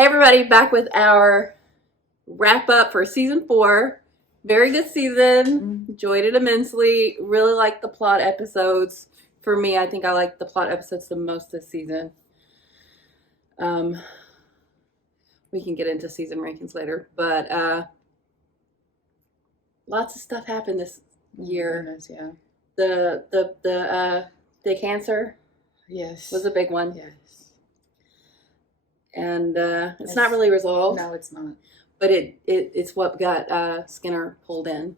Hey everybody, back with our wrap up for season 4. Very good season. Enjoyed it immensely. Really liked the plot episodes. For me, I think I liked the plot episodes the most this season. We can get into season rankings later, but lots of stuff happened this year. Goodness, yeah. The cancer, Yes, was a big one. Yes. And it's not really resolved. No, it's not. But it's what got Skinner pulled in.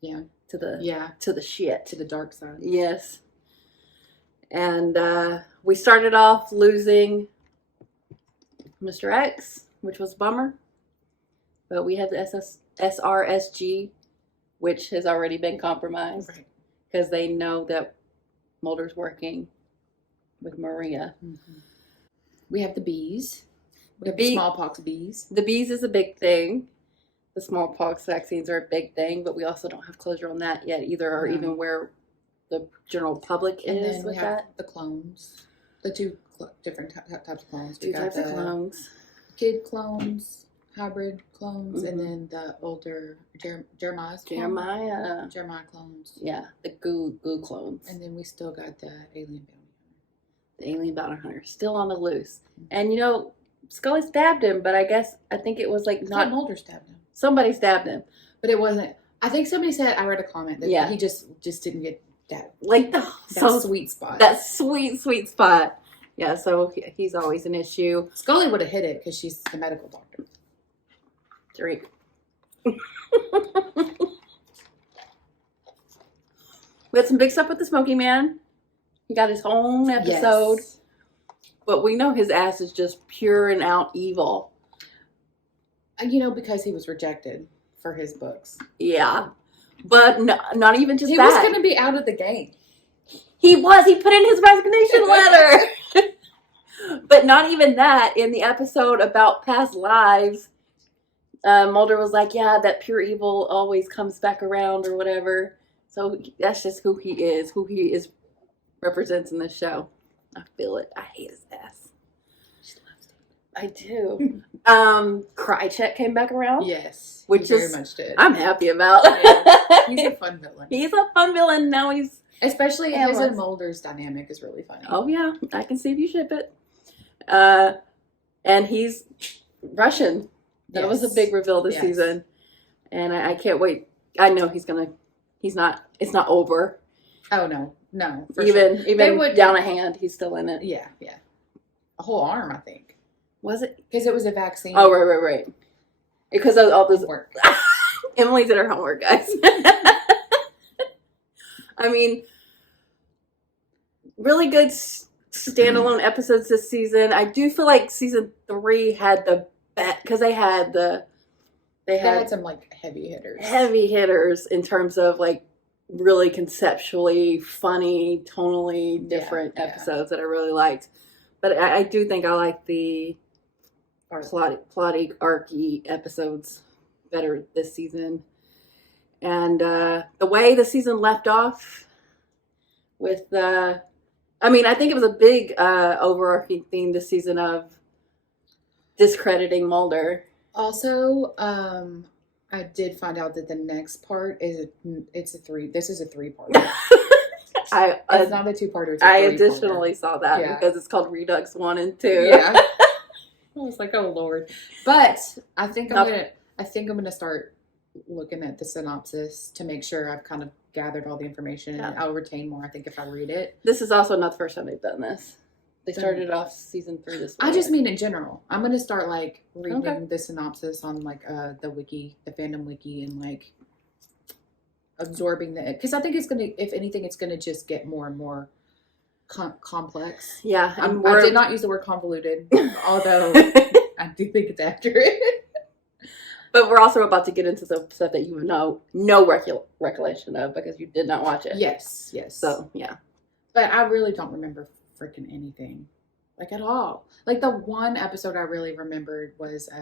Yeah. To the shit. To the dark side. Yes. And we started off losing Mr. X, which was a bummer. But we had the SRSG, which has already been compromised. Right. Because they know that Mulder's working with Maria. Mm-hmm. We have the bees. We have the smallpox bees. The bees is a big thing. The smallpox vaccines are a big thing, but we also don't have closure on that yet either, or even where the general public is with that. The clones. The two different types of clones. Two types of clones. Kid clones, hybrid clones, and then the older Jeremiah clones. Yeah, the goo clones. And then we still got the alien bounty hunter. The alien bounty hunter still on the loose. And you know, Scully stabbed him, but I think it was like not Mulder stabbed him. Somebody stabbed him, but it wasn't. I think somebody said, I read a comment that he just didn't get that sweet spot. That sweet spot. Yeah, so he's always an issue. Scully would have hit it because she's the medical doctor. Drink. We had some big stuff with the Smoky Man. He got his own episode. Yes. But we know his ass is just pure and out evil. You know, because he was rejected for his books. Yeah. But no, not even just that. He was going to be out of the game. He was. He put in his resignation letter. But not even that. In the episode about past lives, Mulder was like, yeah, that pure evil always comes back around or whatever. So that's just who he is represents in this show. I feel it. I hate his ass. She loves him. I do. Krychek came back around. Yes. Which very much did. I'm happy about. He's a fun villain. He's a fun villain. Now he's especially his and Mulder's dynamic is really funny. Oh yeah. I can see if you ship it. And he's Russian. That was a big reveal this season. And I can't wait. I know it's not over. Oh no. No, even down a hand, he's still in it. Yeah. A whole arm, I think. Was it? Because it was a vaccine. Oh, right. Because of all this work. Emily did her homework, guys. I mean, really good standalone episodes this season. I do feel like season 3 had the best because they had some like heavy hitters. Heavy hitters in terms of like really conceptually funny, tonally different episodes that I really liked. But I do think I like the plotty, archy episodes better this season. And the way the season left off with I think it was a big overarching theme this season of discrediting Mulder. Also, I did find out that the next part is this is a 3-part. It's not a 2-parter. I additionally saw that because it's called Redux 1 and 2. Yeah. I was like, oh Lord. But I think I'm gonna start looking at the synopsis to make sure I've kind of gathered all the information and I'll retain more, I think, if I read it. This is also not the first time they've done this. They started off season 3 this way. I just mean in general. I'm going to start like reading the synopsis on like the wiki, the fandom wiki, and like absorbing because I think it's going to, if anything, it's going to just get more and more complex. Yeah. I did not use the word convoluted, although I do think it's accurate. But we're also about to get into some stuff that you have no recollection of because you did not watch it. Yes. So, yeah. But I really don't remember freaking anything, like at all. Like the one episode I really remembered was I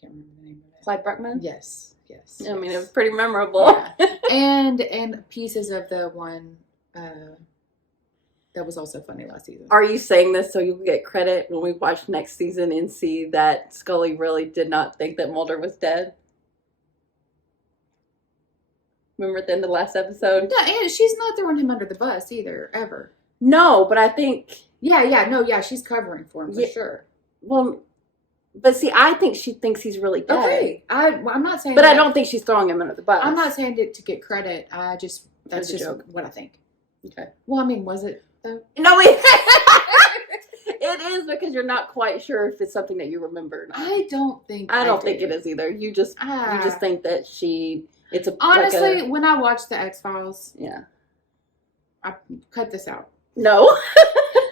can't remember the name of it. Clyde Bruckman? Yes. I mean, it was pretty memorable. Yeah. and pieces of the one That was also funny last season. Are you saying this so you'll get credit when we watch next season and see that Scully really did not think that Mulder was dead? Remember at the end of the last episode? Yeah, and she's not throwing him under the bus either, ever. No, but I think... Yeah, she's covering for him for sure. Well, but see, I think she thinks he's really dead. Okay, I'm not saying But that, I don't think she's throwing him under the bus. I'm not saying it to get credit. That's just what I think. Okay. Well, I mean, was it though? No, it is because you're not quite sure if it's something that you remember or not. I don't think it is either. You just think that it's a honestly, when I watched the X-Files, yeah. I cut this out. No.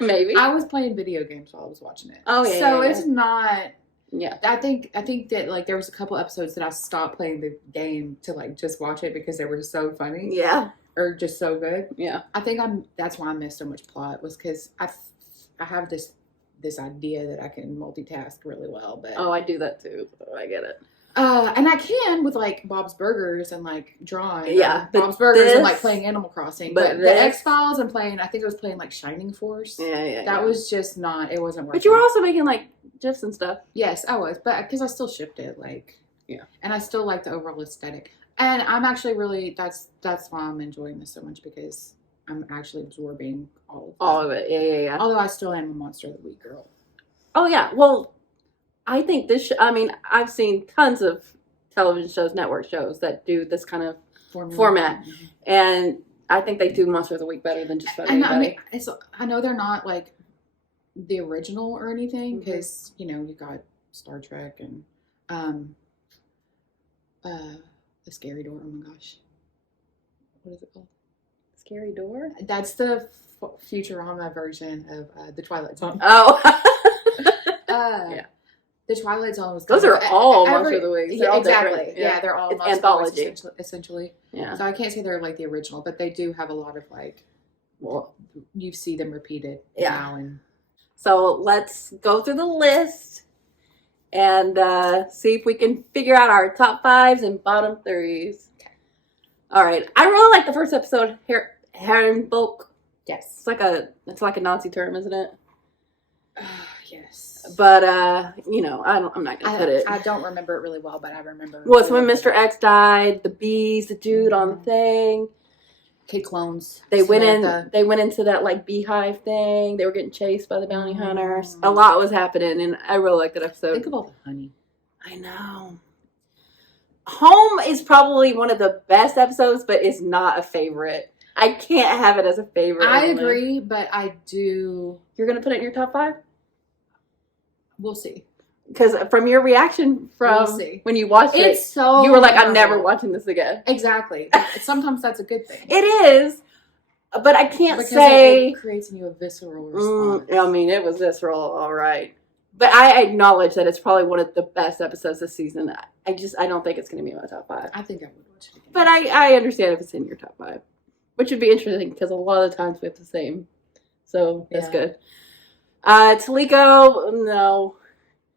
Maybe. I was playing video games while I was watching it. Oh yeah. So yeah. it's not. Yeah. I think that like there was a couple episodes that I stopped playing the game to like just watch it because they were so funny. Yeah. Or just so good. Yeah. I think that's why I missed so much plot was because I have this idea that I can multitask really well, but I do that too. So I get it. And I can with like Bob's Burgers and like drawing. Yeah, Bob's Burgers and like playing Animal Crossing. But the X-Files and I think I was playing like Shining Force. Yeah. That was just not. It wasn't working. But you were also making like GIFs and stuff. Yes, I was, but because I still shipped it, like and I still like the overall aesthetic. And I'm actually really that's why I'm enjoying this so much because I'm actually absorbing all of it. Yeah. Although I still am a Monster of the Week girl. Oh yeah. Well, I think I've seen tons of television shows, network shows that do this kind of format, mm-hmm. and I think they do Monster of the Week better than just about anybody. I know they're not like the original or anything because mm-hmm. You got Star Trek and The Scary Door. Oh my gosh, what is it called? Scary Door. That's the Futurama version of the Twilight Zone. Oh, yeah. The Twilight Zone was. Those are all Monster of the Week. Yeah, exactly. Yeah, they're all Monster anthology, essentially. Yeah. So I can't say they're like the original, but they do have a lot of like. Well, you see them repeated now and. So let's go through the list and see if we can figure out our top 5s and bottom 3s. Okay. All right. I really like the first episode, Herrenvolk. Yes. It's like a Nazi term, isn't it? Yes. But I'm not gonna put it. I don't remember it really well, but I remember. Well, it's when Mr. X died. The bees, the dude on the thing. Kid clones. They went into that like beehive thing. They were getting chased by the bounty hunters. A lot was happening, and I really liked that episode. Think of all the honey. I know. Home is probably one of the best episodes, but it's not a favorite. I can't have it as a favorite. I agree, but I do. You're gonna put it in your top 5? We'll see. Because from your reaction when you watched it, so you were like, "I'm never watching this again." Exactly. Sometimes that's a good thing. It is, but I can't say it creates in you a visceral response. I mean, it was visceral, all right. But I acknowledge that it's probably one of the best episodes this season. I don't think it's going to be in my top 5. I think I would watch it again. But I understand if it's in your top 5, which would be interesting because a lot of the times we have the same. So that's good. Taliko, no.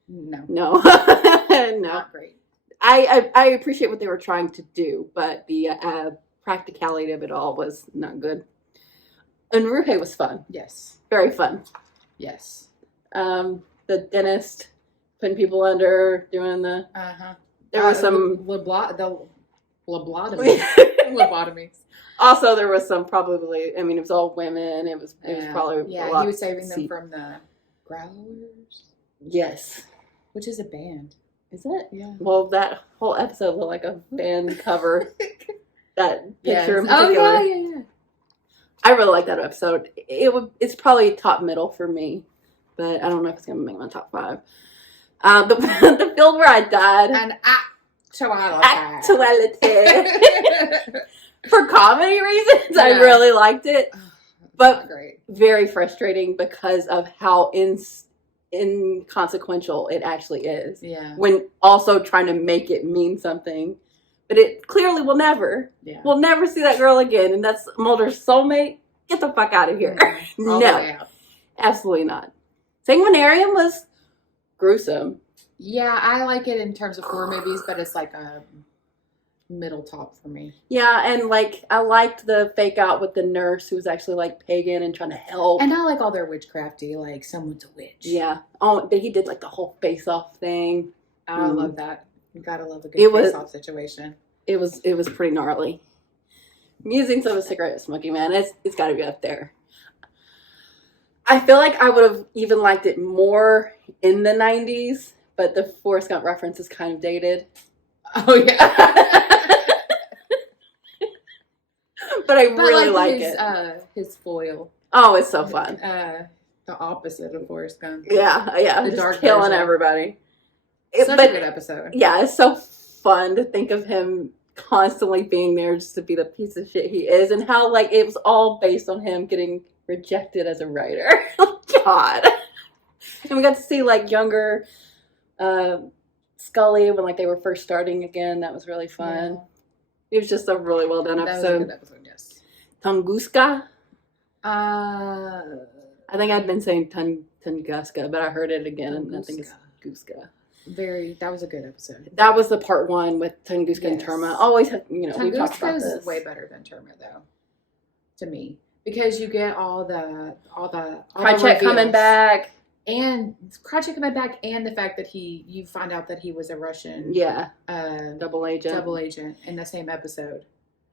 Not great. I appreciate what they were trying to do, but the practicality of it all was not good. And Ruhe was fun. Yes. Very fun. Yes. The dentist putting people under, doing the... There was some... Lobotomies. Also, there was some probably... I mean, it was all women. It was probably a lot he was saving them from the Growlers. Yes. Which is a band. Is it? Yeah. Well, that whole episode looked like a band cover. That picture in particular. Oh, yeah. I really like that episode. It's probably top middle for me, but I don't know if it's going to make my top 5. The field where I died. An actuality. For comedy reasons, I really liked it. But very frustrating because of how inconsequential it actually is. Yeah. When also trying to make it mean something. But it clearly will never. Yeah. We'll never see that girl again. And that's Mulder's soulmate. Get the fuck out of here. No. Absolutely not. Sanguinarium was gruesome. Yeah, I like it in terms of horror movies, but it's like middle top for me. Yeah, and like I liked the fake out with the nurse who was actually like pagan and trying to help. And I like all their witchcrafty, like someone's a witch. Yeah. Oh, he did like the whole face off thing. I love that. You gotta love a good face off situation. It was pretty gnarly. Musings of a cigarette smoking man. It's got to be up there. I feel like I would have even liked it more in the 90s, but the Forrest Gump reference is kind of dated. Oh yeah. But I really like it. His foil. Oh, it's so fun. The opposite of Forrest Gump. Yeah. The just dark killing version. Everybody. Such a good episode. Yeah, it's so fun to think of him constantly being there just to be the piece of shit he is, and how like it was all based on him getting rejected as a writer. God. And we got to see like younger Scully when like they were first starting again. That was really fun. Yeah. It was just a really well done episode. That was a good episode, yes. Tunguska. I think I'd been saying Tunguska, but I heard it again, and I think it's Guska. That was a good episode. That was the part one with Tunguska and Terma. Always have, we talked about this. Tunguska is way better than Terma, though, to me, because you get all the Krychek coming back, and Krychek coming back, and the fact that you find out that he was a Russian, double agent in the same episode.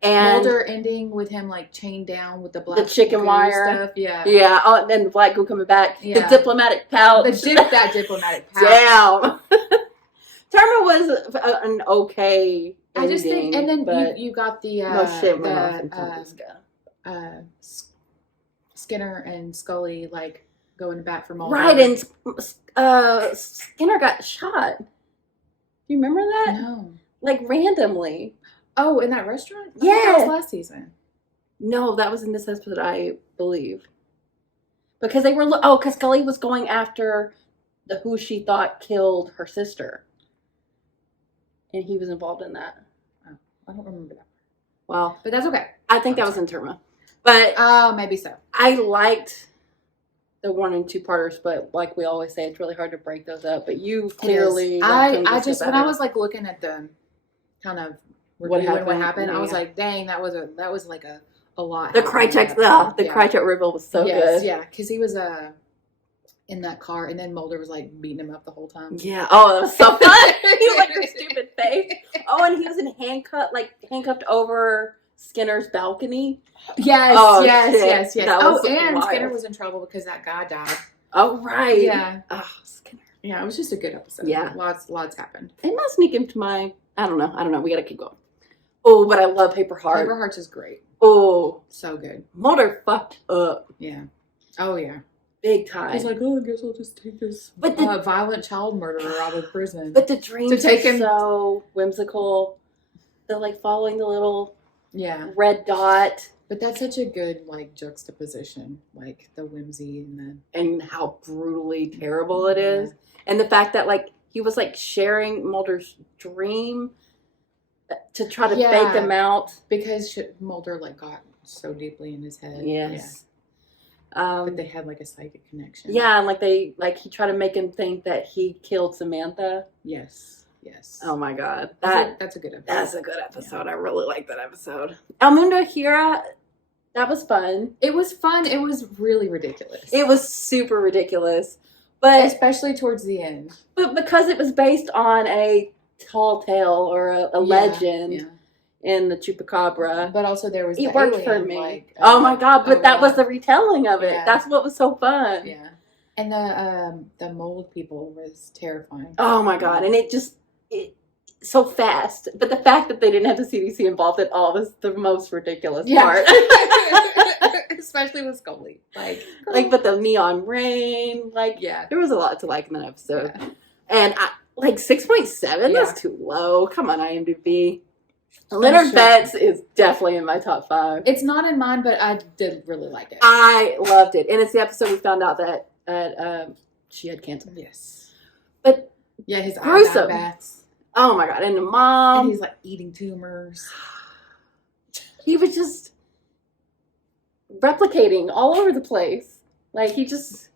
And Mulder ending with him like chained down with the chicken wire stuff. Yeah. Oh, and then the black goo coming back. Yeah. The diplomatic pouch. That diplomatic pouch. Damn. Terma was an okay ending, I just think, and then you got the Skinner and Scully like going back for Mulder. Right, and Skinner got shot. Do you remember that? No. Like randomly. Oh, in that restaurant? Yeah. That was last season. No, that was in this episode, I believe. Because they were, because Scully was going after who she thought killed her sister. And he was involved in that. Oh, I don't remember that. Well. But that's okay. I think that was in Terma. But. Maybe so. I liked the 1 and 2 parters, but like we always say, it's really hard to break those up. But you clearly. I just, when I was like looking at the kind of. What happened? Yeah. I was like, dang, that was like a lot. The Krychek, the Krychek reveal was so good. Yeah, because he was in that car, and then Mulder was like beating him up the whole time. Yeah. Oh, that was so fun. He was like your stupid face. Oh, and he was handcuffed over Skinner's balcony. Yes. And wild. Skinner was in trouble because that guy died. Oh, right. Yeah. Oh, Skinner. Yeah, it was just a good episode. Yeah. Lots happened. It must sneak into my. I don't know. We gotta keep going. Oh, but I love Paper Heart. Paper Hearts is great. Oh. So good. Mulder fucked up. Yeah. Oh, yeah. Big time. He's like, I guess I'll just take this violent child murderer out of prison. But the dreams are so whimsical. They're like following the little red dot. But that's such a good like juxtaposition, like the whimsy and how brutally terrible it is. And the fact that like he was like sharing Mulder's dream to try to fake them out. Because Mulder like got so deeply in his head. Yes. Yeah. But they had like a psychic connection. Yeah, and he tried to make him think that he killed Samantha. Yes. Oh my God. That's a good episode. That's a good episode. Yeah. I really like that episode. El Mundo Hira, that was fun. It was fun. It was really ridiculous. It was super ridiculous. But especially towards the end. But because it was based on a tall tale or a legend in the Chupacabra. But also there was it worked for me. Like, oh my God, but that was the retelling of it. Yeah. That's what was so fun. Yeah. And the mold people was terrifying. Oh my God. And it so fast. But the fact that they didn't have the CDC involved at all was the most ridiculous part. Especially with Scully. But the neon rain, there was a lot to like in that episode. Yeah. And 6.7, that's too low. Come on, IMDb. Leonard Betts is definitely in my top 5. It's not in mine, but I did really like it. I loved it. And it's the episode we found out that she had cancer. Yes. But his gruesome. Bats. Oh my God. And the mom. And he's like eating tumors. He was just replicating all over the place. He just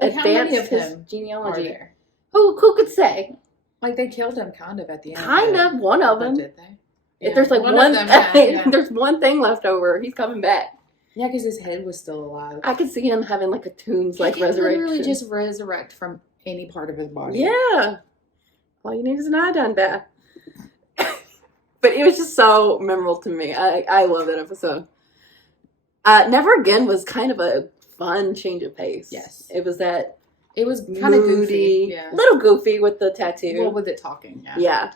advanced his genealogy. Are there? Who could say? Like they killed him kind of at the end. Kind of, one of them. Did they? If there's like one thing, there's one thing left over, he's coming back. Yeah, because his head was still alive. I could see him having like a Tombs like he resurrection. Literally just resurrect from any part of his body. Yeah. All you need is an iodine bath. But it was just so memorable to me. I love that episode. Never Again was kind of a fun change of pace. Yes. It was that. It was kind of goofy. Yeah. Little goofy with the tattoo. Well, with it talking. Yeah. Yeah.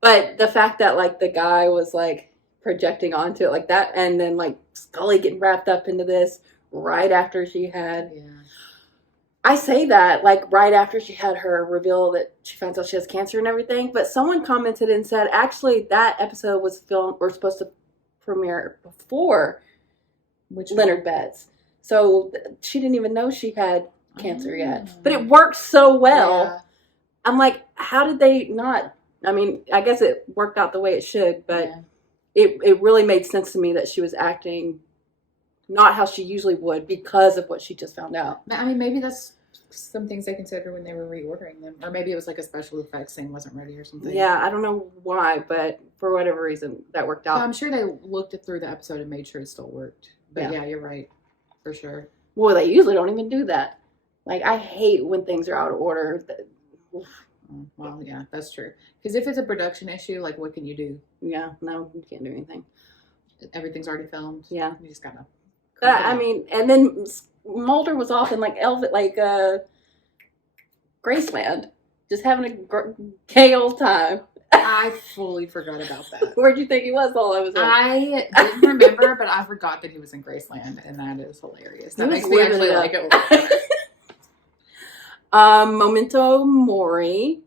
But the fact that like the guy was like projecting onto it like that, and then like Scully getting wrapped up into this right after she had. Yeah. I say that like right after she had her reveal that she found out she has cancer and everything, but someone commented and said actually that episode was filmed or supposed to premiere before Leonard Betts, so she didn't even know she had cancer yet. But it worked so well. Yeah. I'm like, how did they not? I mean, I guess it worked out the way it should, but it really made sense to me that she was acting not how she usually would because of what she just found out. I mean, maybe that's some things they considered when they were reordering them. Or maybe it was like a special effects thing wasn't ready or something. Yeah, I don't know why, but for whatever reason, that worked out. Well, I'm sure they looked through the episode and made sure it still worked. But yeah, you're right. For sure. Well, they usually don't even do that. Like, I hate when things are out of order. Well, yeah, that's true. Because if it's a production issue, like, what can you do? Yeah, no, you can't do anything. Everything's already filmed. Yeah. You just gotta. I mean, and then Mulder was off in, like, Graceland. Just having a gay old time. I fully forgot about that. Where'd you think he was while I was in? I didn't remember, but I forgot that he was in Graceland, and that is hilarious. That makes me actually like it a little better. Memento Mori.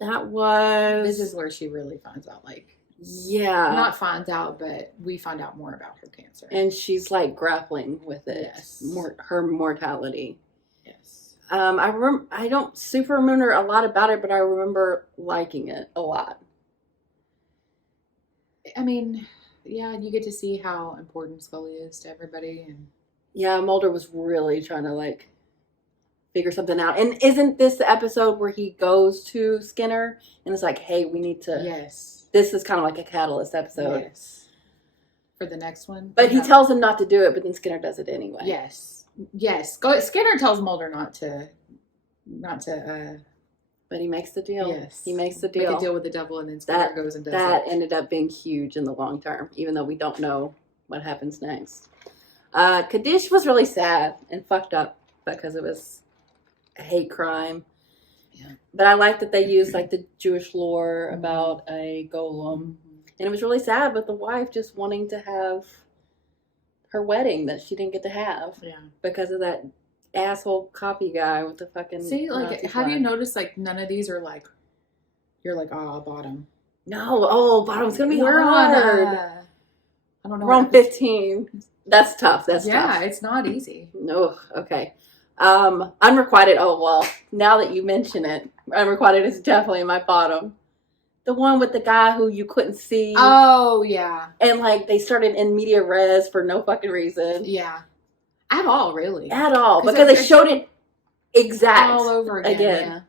That was. This is where she really finds out, like. Yeah. Not finds out, but we find out more about her cancer. And she's like grappling with it. Yes. Her mortality. Yes. I don't super remember a lot about it, but I remember liking it a lot. I mean, yeah, you get to see how important Scully is to everybody, and yeah, Mulder was really trying to like figure something out. And isn't this the episode where he goes to Skinner and it's like, hey, we need to. Yes. This is kind of like a catalyst episode. Yes. For the next one. But he tells him not to do it, but then Skinner does it anyway. Yes. Yes. Skinner tells Mulder not to. But he makes the deal. Yes. He makes the deal. Make a deal with the devil, and then Skinner goes and does it. That ended up being huge in the long term, even though we don't know what happens next. Kaddish was really sad and fucked up because it was a hate crime. Yeah. But I like that they used like the Jewish lore about a golem. And it was really sad with the wife just wanting to have her wedding that she didn't get to have. Yeah. Because of that asshole copy guy with the fucking see, like, Nazi have you noticed like none of these are like you're like, oh, bottom. No, bottom's gonna be hard. I don't know. We're on 15. That's tough. That's tough. Yeah, it's not easy. No, okay. Unrequited. Oh well, now that you mention it, Unrequited is definitely my bottom. The one with the guy who you couldn't see. Oh yeah. And like they started in media res for no fucking reason. Yeah. At all, really. At all, because they showed it exact all over again. Yeah.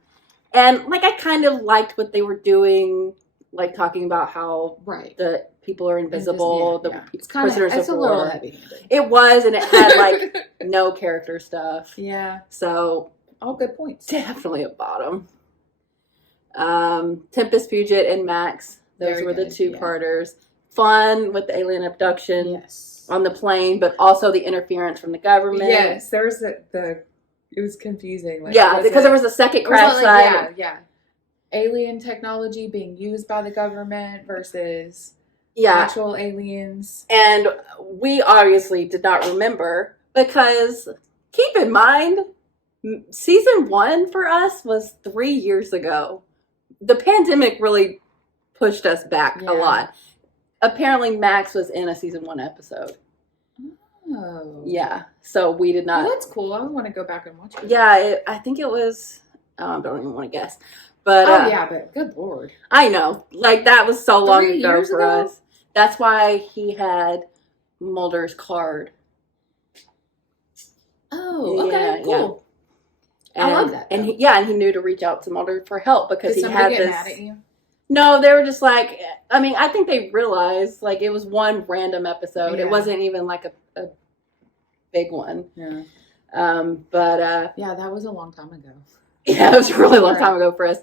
And like I kind of liked what they were doing, like talking about how the people are invisible. It's kind of it's a little heavy-handed. It was, and it had like no character stuff. Yeah. So all good points. Definitely a bottom. Tempest Puget and Max. Those were the two-parters. Fun with the alien abduction. Yes. On the plane, but also the interference from the government. Yes, there was it was confusing. Like, yeah, because there was a second crash site. Yeah. Alien technology being used by the government versus actual aliens. And we obviously did not remember because keep in mind, season 1 for us was 3 years ago. The pandemic really pushed us back a lot. Apparently, Max was in a season 1 episode. Oh. Yeah. So we did not. Well, that's cool. I want to go back and watch it. Yeah, I think it was. I don't even want to guess. But yeah, but good Lord. I know. Like, that was so long ago for ago? us. That's why he had Mulder's card. Oh, okay, cool. And, I love that. And he knew to reach out to Mulder for help because Did he had get this. Mad at you? No, they were just like, I mean, I think they realized like it was one random episode. Yeah. It wasn't even like a big one. Yeah. But yeah, that was a long time ago. Yeah, it was a really long time ago for us.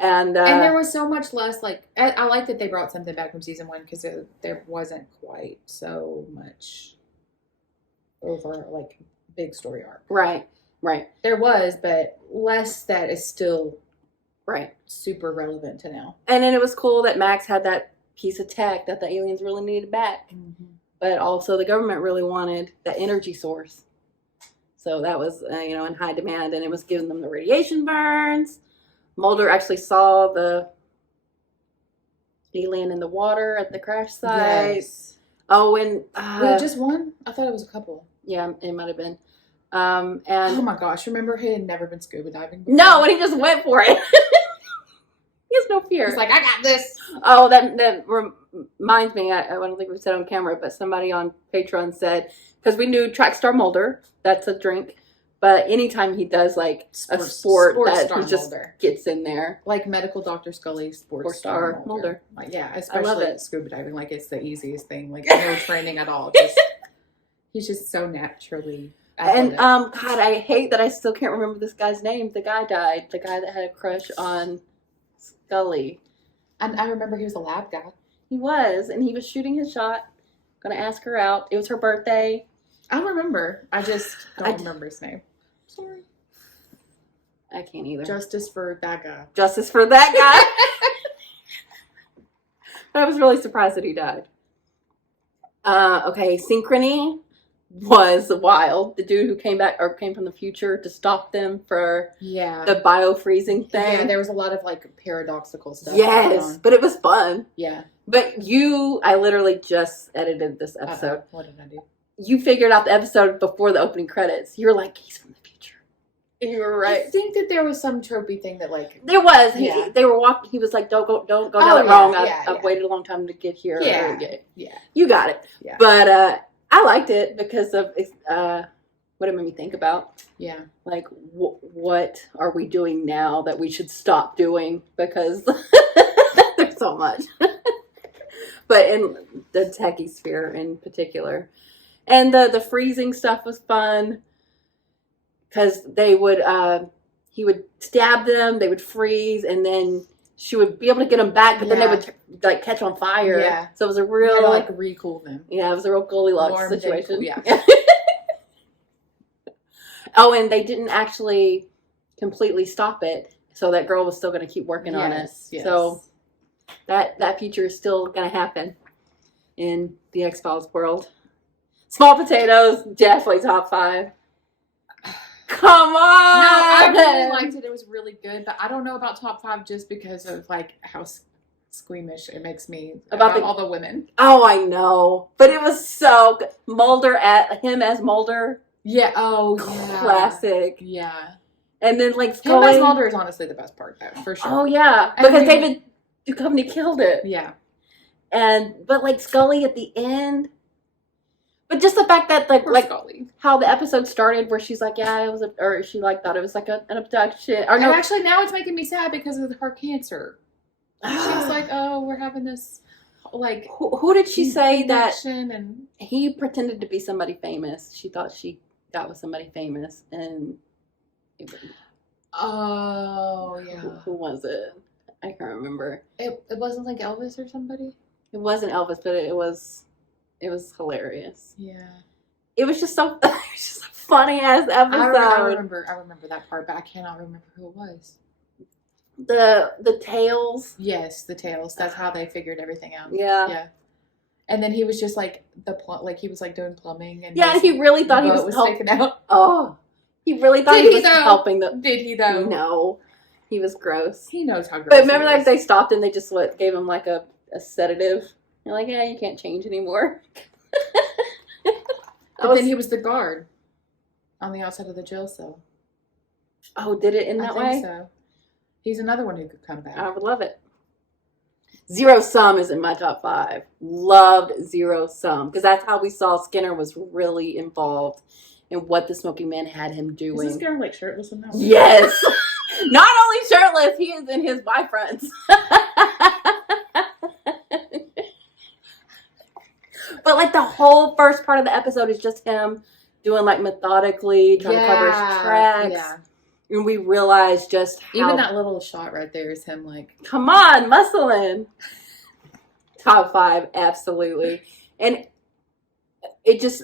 And there was so much less, like, I like that they brought something back from season 1 because there wasn't quite so much over, like, big story arc. Right. There was, but less that is still right super relevant to now. And then it was cool that Max had that piece of tech that the aliens really needed back. Mm-hmm. But also the government really wanted that energy source. So that was, in high demand, and it was giving them the radiation burns. Mulder actually saw the alien in the water at the crash site. Yes. Oh, and was it just one? I thought it was a couple. Yeah, it might have been. And oh my gosh, remember he had never been scuba diving before? No, and he just went for it. He has no fear. He's like, I got this. Oh, that reminds me. I don't think we said on camera, but somebody on Patreon said, because we knew Trackstar Mulder, that's a drink. But anytime he does like a sport that he just gets in there, like medical Dr. Scully, sports star Mulder. Like, yeah, especially scuba diving, like it's the easiest thing. Like no training at all. He's just so naturally athletic. And God, I hate that I still can't remember this guy's name. The guy died. The guy that had a crush on Scully. And I remember he was a lab guy. He was, and he was shooting his shot. Gonna ask her out. It was her birthday. I remember. I just don't remember his name. Sorry. I can't either. Justice for that guy. Justice for that guy. But I was really surprised that he died. Okay, Synchrony was wild. The dude who came from the future to stop them for the bio-freezing thing. Yeah, there was a lot of like paradoxical stuff. Yes, but it was fun. Yeah. But I literally just edited this episode. What did I do? You figured out the episode before the opening credits. You're like, he's from the future. And you were right. I think that there was some tropey thing that like... There was. Yeah. They were walking. He was like, don't go down that wrong. I've waited a long time to get here. Yeah. You got it. Yeah. But I liked it because of what it made me think about. Yeah. Like, what are we doing now that we should stop doing? Because there's so much. But in the techie sphere in particular. And the freezing stuff was fun. Because they would, he would stab them, they would freeze, and then she would be able to get them back, but then they would like catch on fire. Yeah. So it was a real like recool them. Yeah, it was a real Goldilocks situation. Cool, yeah. Oh, and they didn't actually completely stop it, so that girl was still going to keep working on it. Yes. So that future is still going to happen in the X-Files world. Small Potatoes, definitely top 5. Come on! No, I really liked it. It was really good, but I don't know about top 5 just because of like how squeamish it makes me about all the women. Oh, I know, but it was so good. Mulder him as Mulder. Yeah. Oh, yeah. Classic. Yeah. And then like him as Mulder is honestly the best part, though, for sure. Oh yeah, because David Duchovny killed it. Yeah. But like Scully at the end. But just the fact that like Scully. How the episode started, where she's like, yeah, it was, or she like thought it was like an abduction. Or no, actually, now it's making me sad because of her cancer. She was like, oh, we're having this, like, who did she say that? And he pretended to be somebody famous. She thought she got with somebody famous, and oh yeah, who was it? I can't remember. It wasn't like Elvis or somebody. It wasn't Elvis, but it was. It was hilarious. Yeah. It was just so just a funny ass episode. I remember that part, but I cannot remember who it was. The tails. Yes, the tails. That's how they figured everything out. Yeah. Yeah. And then he was just like he was like doing plumbing and yeah, he really thought he was taken out. Oh. He really thought he was helping them. Did he though? No. He was gross. He knows how gross. But remember like they stopped and they just gave him like a sedative. You're like, yeah, you can't change anymore. But then he was the guard on the outside of the jail cell. Oh, did it in that way? I think so. He's another one who could come back. I would love it. Zero Sum is in my top 5. Loved Zero Sum because that's how we saw Skinner was really involved and what the smoking man had him doing. Is this guy like shirtless in that one? Yes. Not only shirtless, he is in his boyfriends. But like the whole first part of the episode is just him doing like methodically trying to cover his tracks. Yeah. And we realize just how... Even that little shot right there is him like... Come on, muscling. Top 5, absolutely. And it just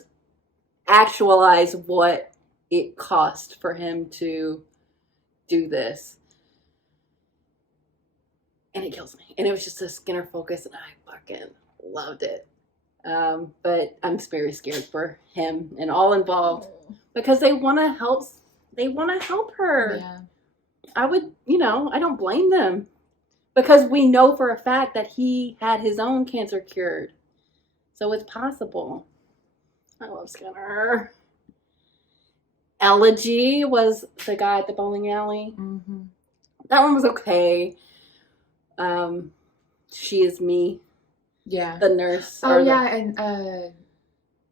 actualized what it cost for him to do this. And it kills me. And it was just a Skinner focus, and I fucking loved it. But I'm very scared for him and all involved because they want to help. They want to help her. Yeah. I would, I don't blame them because we know for a fact that he had his own cancer cured. So it's possible. I love Skinner. Elegy was the guy at the bowling alley. Mm-hmm. That one was okay. She Is Me. Yeah. The nurse. And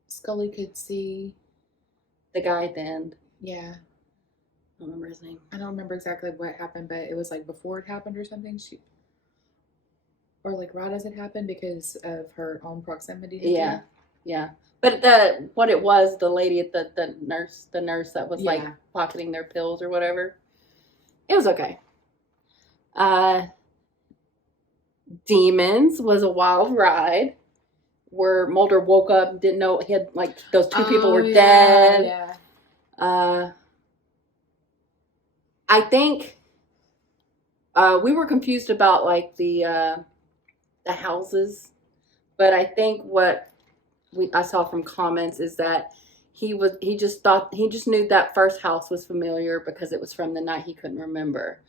Scully could see the guy at the end. Yeah. I don't remember his name. I don't remember exactly what happened, but it was like before it happened or something. Or like right as it happened because of her own proximity to death. Yeah. But what it was, the lady at the nurse that was like pocketing their pills or whatever. It was okay. Demons was a wild ride where Mulder woke up and didn't know he had like those two people were dead. Yeah. I think we were confused about like the houses, but I think what I saw from comments is that he just knew that first house was familiar because it was from the night he couldn't remember,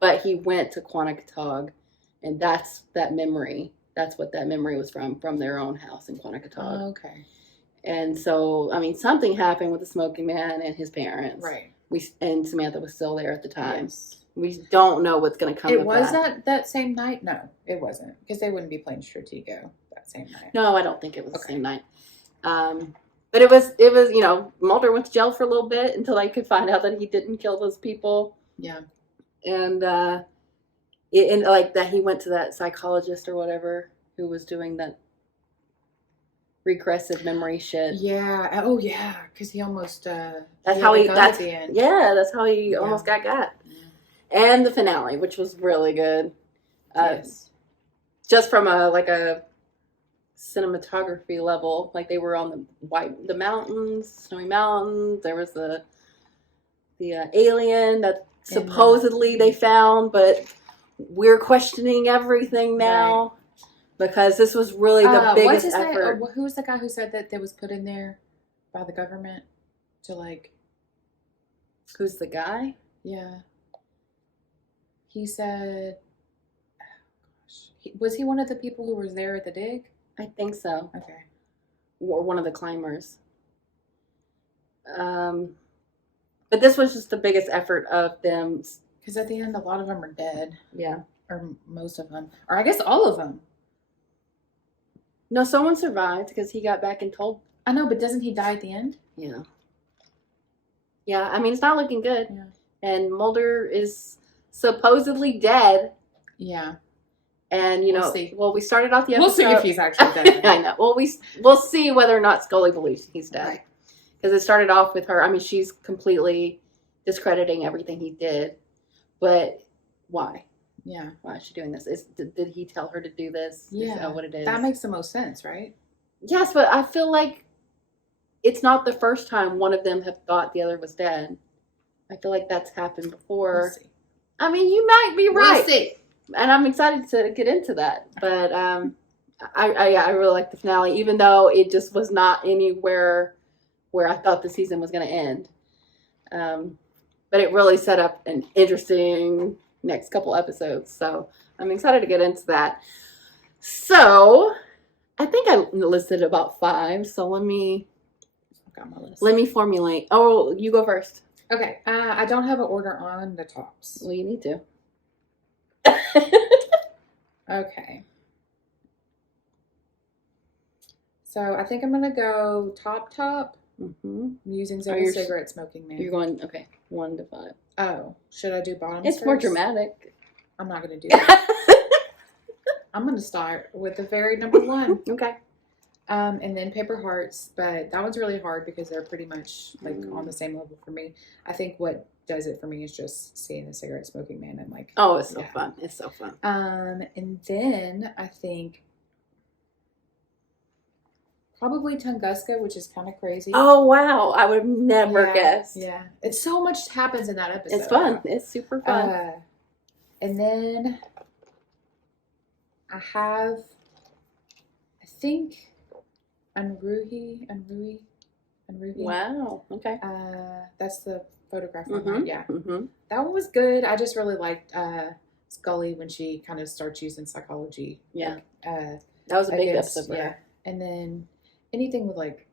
but he went to Quanakatog, and that's that memory. That's what that memory was from their own house in Quanakatog. Oh, okay. And so, I mean, something happened with the smoking man and his parents. Right. And Samantha was still there at the time. Yes. We don't know what's going to come of that. It was that same night? No, it wasn't. Because they wouldn't be playing Stratego that same night. No, I don't think it was the same night. But it was, Mulder went to jail for a little bit until they could find out that he didn't kill those people. Yeah. And like that he went to that psychologist or whatever who was doing that regressive memory shit. Yeah. Oh, yeah. Because he almost. That's how he got at the end. Yeah, that's how he almost got. Yeah. And the finale, which was really good. Yes. Just from a cinematography level, like they were on the mountains, snowy mountains. There was the alien that supposedly they found, but we're questioning everything now. Right. Because this was really the biggest effort. Who was the guy who said that was put in there by the government to like? Who's the guy? Yeah. He said, oh, gosh. Was he one of the people who was there at the dig? I think so. Okay. Or one of the climbers. But this was just the biggest effort of them. Because at the end, a lot of them are dead. Yeah. Or most of them. Or I guess all of them. No, someone survived because he got back and told. I know, but doesn't he die at the end? Yeah. Yeah, I mean, it's not looking good. Yeah. And Mulder is supposedly dead. Yeah. And, we started off the episode. We'll see if he's actually dead. I know. Well, we'll see whether or not Scully believes he's dead. Because it started off with her. I mean, she's completely discrediting everything he did. But why? Yeah. Why is she doing this? Did he tell her to do this? Yeah. Is that what it is? That makes the most sense, right? Yes, but I feel like it's not the first time one of them have thought the other was dead. I feel like that's happened before. We'll see. I mean, you might be right. We'll see. And I'm excited to get into that. But I really like the finale, even though it just was not anywhere where I thought the season was going to end. But it really set up an interesting next couple episodes. So I'm excited to get into that. So I think I listed about 5. So let me formulate. Oh, you go first. Okay. I don't have an order on the tops. Well, you need to. Okay. So I think I'm going to go top. Musings of a cigarette smoking man. You're going, okay, 1 to 5. Oh, should I do bottoms It's first? more dramatic. I'm not going to do that. I'm going to start with the very number 1. Okay. And then paper hearts, but that one's really hard because they're pretty much like on the same level for me. I think what does it for me is just seeing the cigarette smoking man and like. Oh, it's so fun. It's so fun. And then I think probably Tunguska, which is kind of crazy. Oh, wow. I would have never guessed. Yeah. It's so much happens in that episode. It's fun. It's super fun. And then I think Unruhi. Wow. Okay. That's the photograph on that. Yeah. Mm-hmm. That one was good. I just really liked Scully when she kind of starts using psychology. Yeah. That was a big episode for her. And then anything with like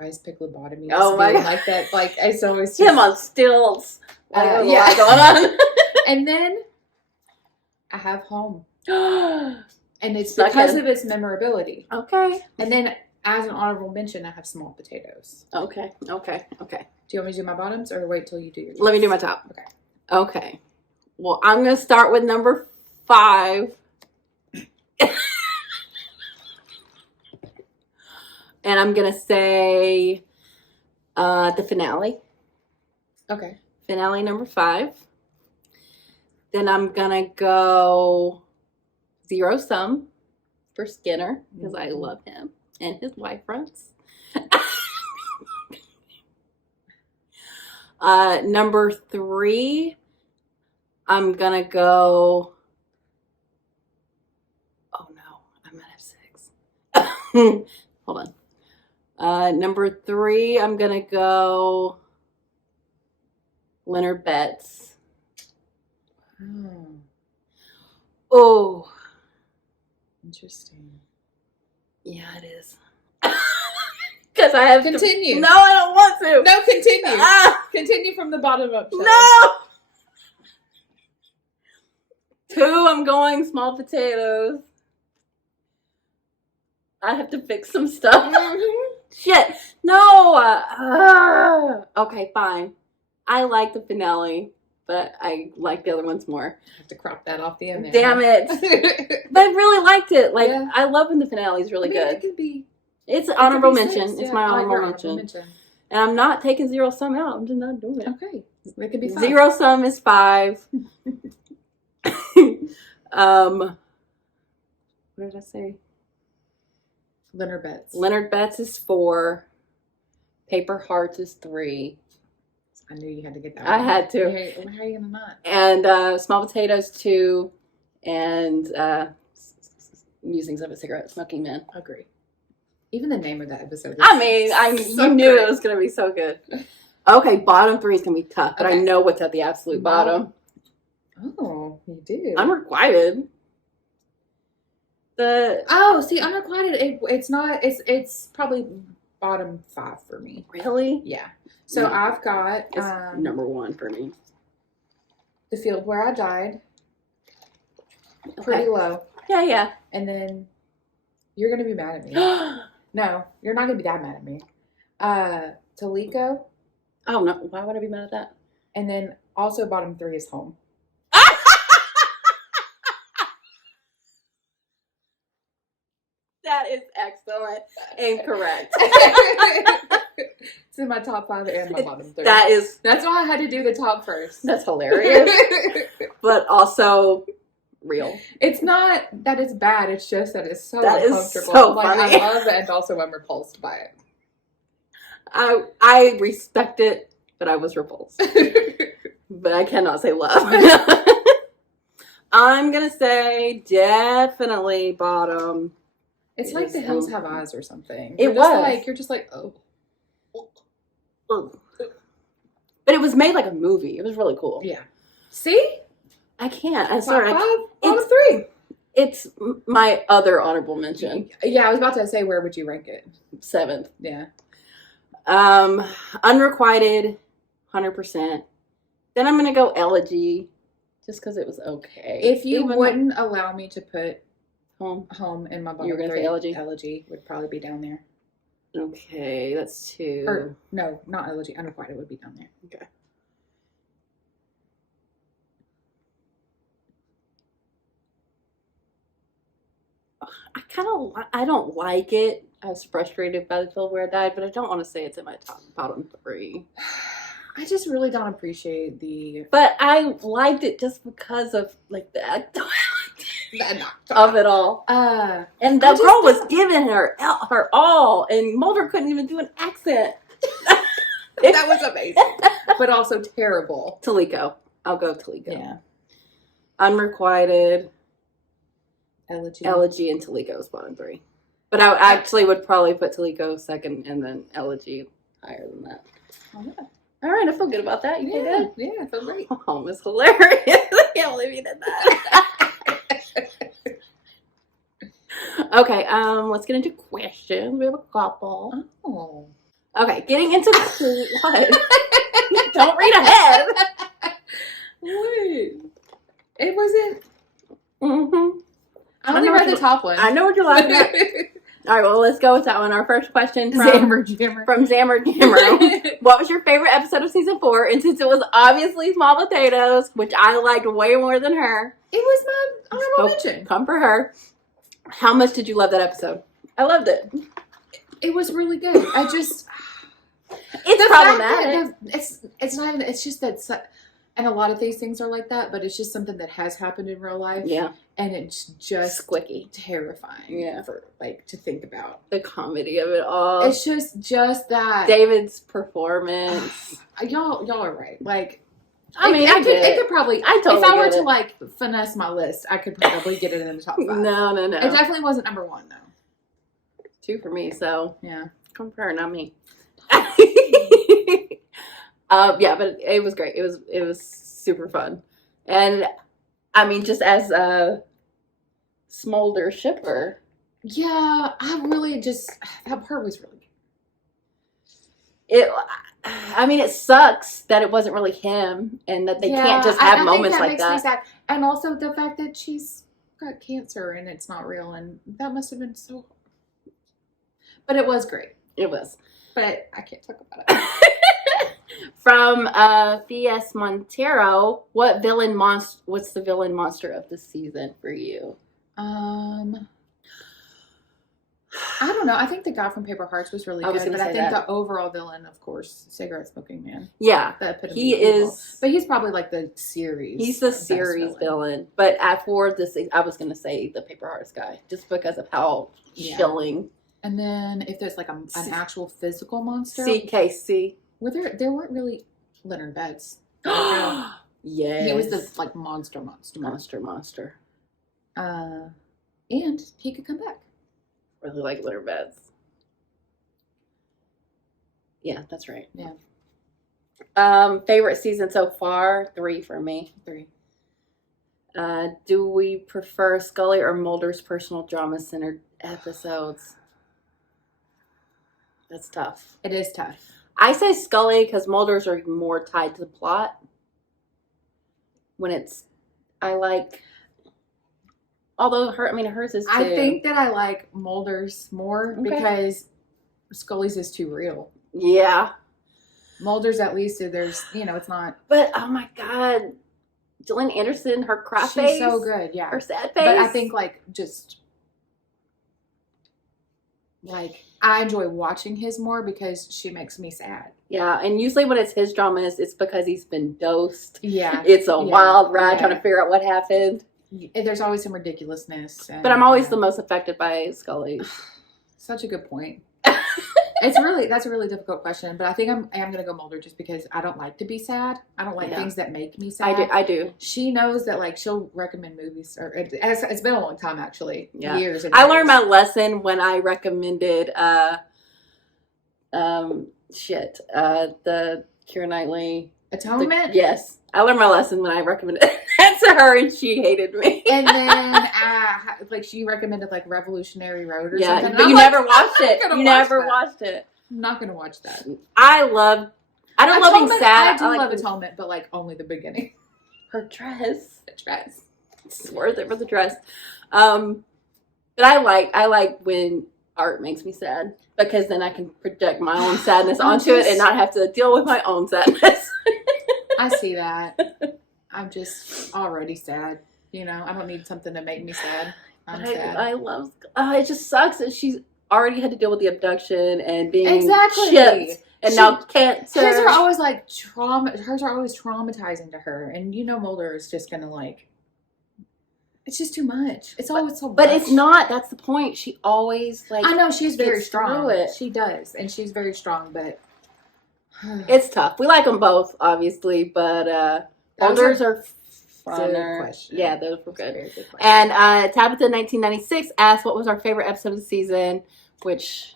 ice pick lobotomy. Oh my God. Like that. Like it's always just, him on stills. Yeah. Going on. And then I have home. And it's because of its memorability. Okay. And then as an honorable mention, I have small potatoes. Okay. Do you want me to do my bottoms or wait till you do your tops? Let me do my top. Okay. Okay. Well, I'm going to start with number 5. And I'm going to say the finale. Okay. Finale number 5. Then I'm going to go Zero Sum for Skinner because I love him and his wife runs. Number 3, I'm going to go... Oh, no. I might have 6. Hold on. Number 3, I'm going to go Leonard Betts. Oh. Interesting. Yeah, it is. Because I have continue. No, I don't want to. No, continue. Continue from the bottom up. No. 2, I'm going small potatoes. I have to fix some stuff. Shit. No. Okay, fine. I like the finale, but I like the other ones more. I have to crop that off the end there. Damn it. But I really liked it. Like, I love when the finale is really good. It could be. It's honorable mention. It's my honorable mention. And I'm not taking Zero Sum out. I'm just not doing it. Okay. It could be 5. Zero Sum is 5. What did I say? Leonard Betts. Leonard Betts is 4. Paper Hearts is 3. I knew you had to get that. I had to. How are you gonna not? And Small Potatoes 2, and Musings of a Cigarette Smoking Man. Agree. Even the name of that episode. You knew it was gonna be so good. Okay, bottom 3 is gonna be tough, but I know what's at the absolute bottom. Oh, you do. Unrequited. Unrequited. It's not. It's probably bottom 5 for me. Really? Yeah. So I've got number 1 for me. The Field Where I Died. Pretty low. Yeah. And then you're gonna be mad at me. No, you're not gonna be that mad at me. Toliko. Oh no! Why would I be mad at that? And then also bottom 3 is Home. That is excellent and correct. It's in my top 5 and my bottom 3. That's why I had to do the top first. That's hilarious. But also real. It's not that it's bad, it's just that it's so that uncomfortable. Is so funny. I love it and also I'm repulsed by it. I respect it, but I was repulsed. But I cannot say love. I'm gonna say definitely bottom. It's like The Hills Have Eyes or something. You're just like, oh. But it was made like a movie. It was really cool. Yeah. See? I can't. I'm sorry. Bottom 3. It's my other honorable mention. Yeah, I was about to say, where would you rank it? 7th. Yeah. Unrequited, 100%. Then I'm gonna go Elegy, just because it was okay. If you wouldn't allow me to put Home, and my You were bottom gonna three. say Elegy? Elegy would probably be down there. Okay, that's 2. Or no, not Elegy. Unrequited would be down there. Okay. I don't like it. I was frustrated by the film where I died, but I don't want to say it's in my bottom 3. I just really don't appreciate the. But I liked it just because of like that of it all. And the girl was giving her all, and Mulder couldn't even do an accent. That was amazing, but also terrible. Taliko. I'll go Taliko. Yeah. Unrequited. Elegy and Taliko's bottom 3. But I actually would probably put Taliko second and then Elegy higher than that. Oh, yeah. All right, I feel good about that. You feel good? Yeah, I feel great. Oh, it's hilarious. I can't believe you did that. Okay, let's get into questions. We have a couple. Oh. Okay, getting into what? Don't read ahead. Wait. It wasn't. Mm-hmm. I only read the top one. I know what you're laughing at. All right, well, let's go with that one. Our first question from Zammer Jammer. What was your favorite episode of season 4? And since it was obviously Small Potatoes, which I liked way more than her. It was my honorable mention. Come for her. How much did you love that episode? I loved it. It was really good. I just... It's problematic. It's not even... It's just that... And a lot of these things are like that, but it's just something that has happened in real life. Yeah. And it's just squicky, terrifying. Yeah. For to think about the comedy of it all. It's just that David's performance. Y'all are right. Like, it could probably. I totally. If I were to like finesse my list, I could probably get it in the top 5. No. It definitely wasn't number 1 though. 2 for me. So yeah, come for her, not me. Yeah, but it was great. It was super fun, and I mean, just as a Smolder shipper. Yeah, I really that part was really good. I mean, it sucks that it wasn't really him, and that they can't just have moments like that. Makes me sad. And also the fact that she's got cancer and it's not real, and that must have been so hard. But it was great. It was. But I can't talk about it. From V.S. Montero, what's the villain monster of the season for you? I don't know. I think the guy from Paper Hearts was really good, but I think the overall villain, of course, Cigarette Smoking Man. Yeah, he is. But he's probably like the series. He's the series villain. But for this, I was going to say the Paper Hearts guy, just because of how chilling. And then if there's like an actual physical monster, CKC. There weren't really Leonard Betts. Yes, he was the like monster. And he could come back. Really like Leonard Betts. Yeah, that's right. Yeah. Favorite season so far? 3 for me. 3. Do we prefer Scully or Mulder's personal drama centered episodes? That's tough. It is tough. I say Scully because Mulder's are more tied to the plot. Although hers is too. I think that I like Mulder's more because Scully's is too real. Yeah. Mulder's at least there's it's not. But oh my God, Gillian Anderson, her crap face. She's so good, yeah. Her sad face. But I think like I enjoy watching his more because she makes me sad. Yeah, and usually when it's his drama, it's because he's been dosed. Yeah. It's a wild ride trying to figure out what happened. There's always some ridiculousness. But I'm always the most affected by Scully. Such a good point. That's a really difficult question, but I think I am going to go Mulder just because I don't like to be sad. I don't like things that make me sad. I do. She knows that like she'll recommend movies, or it's been a long time actually. Yeah. Years. I learned my lesson when I recommended the Keira Knightley Atonement. Yes. I learned my lesson when I recommended that to her, and she hated me. And then, like, she recommended, like, Revolutionary Road or something. But you never watched it. You never watched it. I'm not going to watch that. I don't love being sad. I do love Atonement, but, like, only the beginning. Her dress. The dress. It's worth it for the dress. But I like when art makes me sad because then I can project my own sadness onto it and not have to deal with my own sadness. I see that. I'm just already sad. You know, I don't need something to make me sad. I'm sad. I love. It just sucks that she's already had to deal with the abduction and being Exactly. shipped, and now cancer. Hers are always like Hers are always traumatizing to her, and you know Mulder is just gonna like. It's just too much. It's always so much. But it's not. That's the point. She always like. I know she's very strong. It. She does, and she's very strong. But it's tough. We like them both, obviously, but Mulder's are funner. Yeah, those were good. And Tabitha 1996 asked, "What was our favorite episode of the season?" Which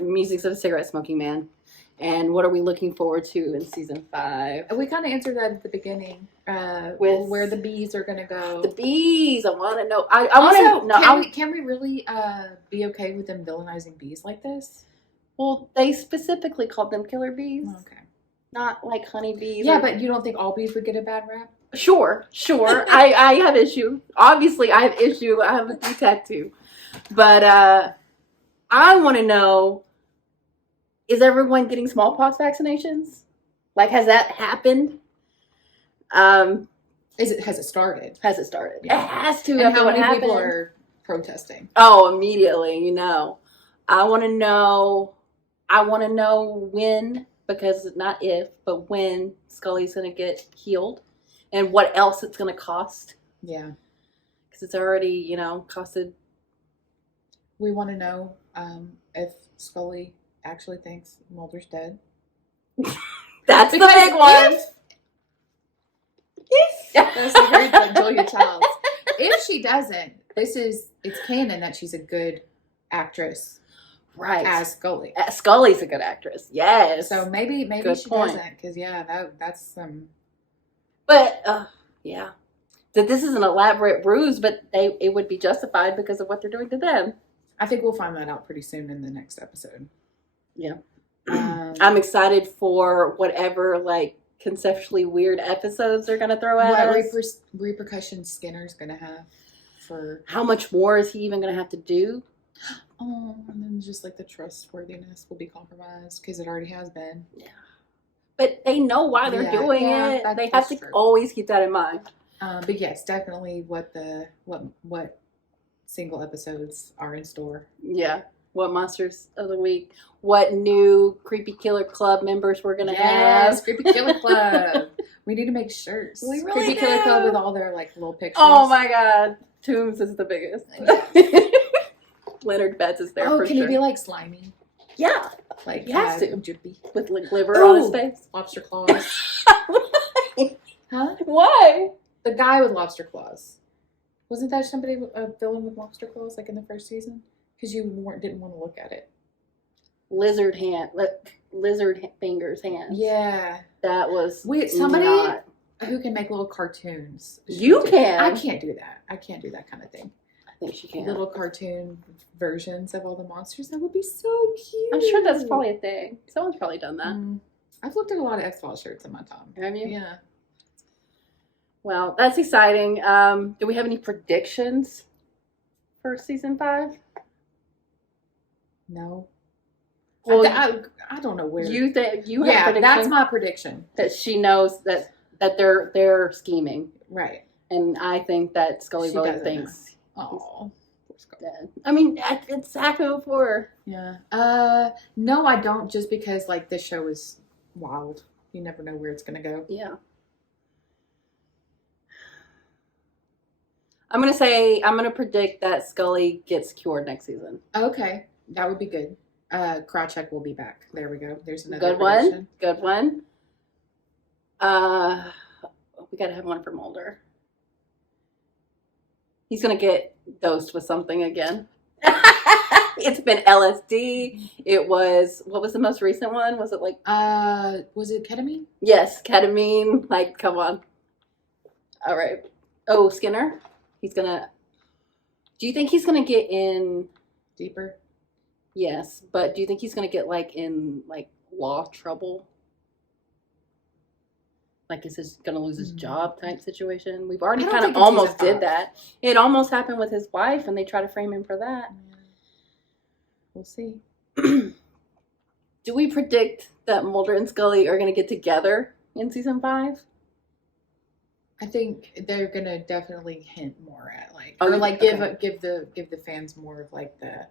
music's of a cigarette smoking man. And what are we looking forward to in season 5? We kind of answered that at the beginning. With where the bees are going to go. The bees. I want to know. I want to know. Can we really be okay with them villainizing bees like this? Well, they specifically called them killer bees. Okay. Not like honeybees. Yeah, but you don't think all bees would get a bad rap? Sure. I have issue. Obviously, I have issue. I have a bee tattoo. But I want to know, is everyone getting smallpox vaccinations? Like, has that happened? Has it started? Has it started? Yeah. It has to. And how many people are protesting? Oh, immediately, I want to know when, because not if, but when Scully's going to get healed and what else it's going to cost. Yeah. Because it's already, costed. We want to know if Scully actually thinks Mulder's dead. That's the big one. That's the very Julia Childs. If she doesn't, it's canon that she's a good actress. Right. As Scully. Scully's a good actress. Yes. So maybe good she point. Doesn't, because that's some. But yeah, that this is an elaborate ruse, but it would be justified because of what they're doing to them. I think we'll find that out pretty soon in the next episode. Yeah. I'm excited for whatever conceptually weird episodes they're gonna throw at us. What repercussions Skinner's gonna have for how much more is he even gonna have to do? Oh, and then just the trustworthiness will be compromised because it already has been. Yeah, but they know why they're doing it. They have to always keep that in mind. But yes, definitely what single episodes are in store. Yeah, what monsters of the week? What new Creepy Killer Club members we're gonna have? Yes, Creepy Killer Club. We need to make shirts. We really Creepy Killer Club with all their little pictures. Oh my God, Toombs is the biggest. Leonard Betts is there. Oh, can he be slimy? Yeah, he has to. Drippy. With liver on his face. Lobster claws. Huh? Why? The guy with lobster claws. Wasn't that somebody a villain with lobster claws in the first season? Because you didn't want to look at it. Lizard fingers hand. Yeah, that was somebody who can make little cartoons. You can. I can't do that. I can't do that kind of thing. I think she can. Little cartoon versions of all the monsters. That would be so cute. I'm sure that's probably a thing. Someone's probably done that. I've looked at a lot of X-Files shirts in my time. Have you? Yeah. Well, that's exciting. Do we have any predictions for season 5? No. Well, I don't know where you think you have. Yeah, that's my prediction. That she knows that they're scheming, right? And I think that Scully really thinks. Oh, dead. I mean, it's happened before. Yeah. No, I don't. Just because this show is wild. You never know where it's gonna go. Yeah. I'm gonna predict that Scully gets cured next season. Okay, that would be good. Krychek will be back. There we go. There's another good one. Good one. We gotta have one for Mulder. He's gonna get dosed with something again. It's been LSD. It was, what was the most recent one? Was it was it ketamine? Yes, ketamine. Come on. All right. Oh, Skinner. Do you think he's gonna get in deeper? Yes, but do you think he's gonna get in law trouble? like is he going to lose his job type situation. We've already I don't kind of think it's almost season did 5. that. It almost happened with his wife, and they try to frame him for that. We'll see. Do we predict that Mulder and Scully are going to get together in season 5? I think they're gonna definitely hint more at like, Oh, or like okay. give the fans more of like the.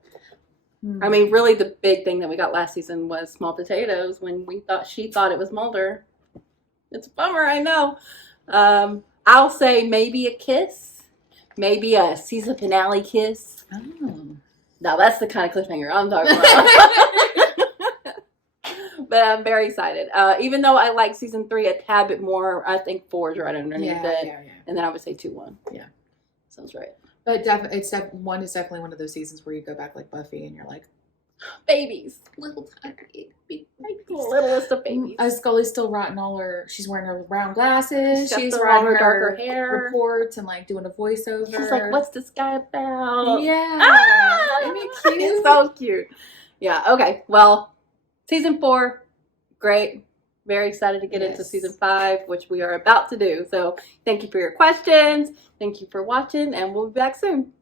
I mean, really, the big thing that we got last season was small potatoes when she thought it was Mulder. It's a bummer, I know. I'll say maybe a kiss, maybe a season finale kiss. Oh. Now that's the kind of cliffhanger I'm talking about. But I'm very excited. Even though I like season 3 a tad bit more, I think 4 is right underneath it. Yeah. And then I would say 2-1. Yeah, sounds right. But one is definitely one of those seasons where you go back like Buffy and you're like, babies, little tiny, littlest of babies. Scully's still writing she's wearing her round glasses. She's writing writing her darker hair reports and like doing a voiceover. She's like, "What's this guy about?" Yeah, isn't it cute? It's so cute. Yeah. Okay. Well, season 4, great. Very excited to get into season 5, which we are about to do. So, thank you for your questions. Thank you for watching, and we'll be back soon.